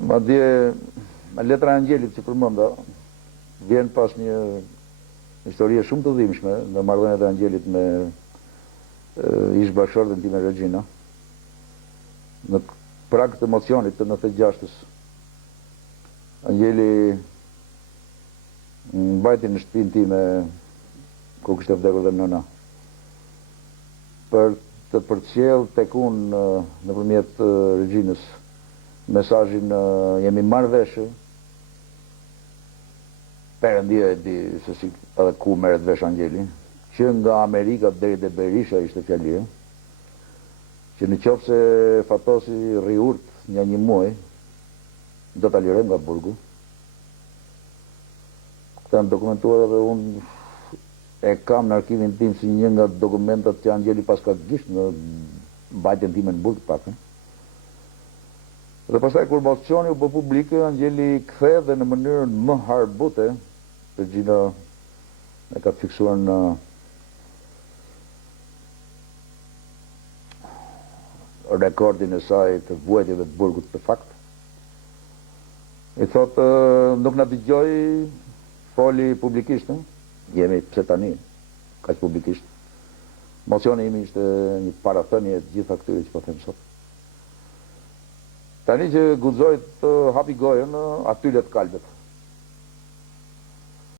Madje letra e Angjelit që përmenda vjen pas një histori shumë të dhimbshme në marrëdhëniet e Angjelit me ish bashkëshorten time Regjina. Në prag të mocionit të 96-s, Angjeli mbajti në shtëpinë time ku kishte vdekur dhe nëna për të përcjell tek unë nëpërmjet Regjinës mesazhin jemi marrë vesh. Perëndia e di se si edhe ku merret vesh Angjeli, që nga Amerika deri te Berisha ishte fjalia, që në qoftë se fatosi rri urt një muaj, do ta lirojmë nga burgu. Këta janë dokumentuar edhe unë e kam në arkivin tim si një nga dokumentat që Angjeli pas ka gisht në mbajtjen time në burg pak. Dhe pastaj kur mocioni u bë publik, Angjeli ktheh dhe në mënyrën më harbute, Regjina e ka fiksuar në rekordin e saj të vuajtjeve të burgut të fakt. I thotë nuk na dëgjoj, foli publikisht, jemi pse tani, kaq publikisht. Mocioni im ishte një parathënie të gjitha këtyre që po them sot. Tani që guxoj të hapi gojën, aty let kalbet.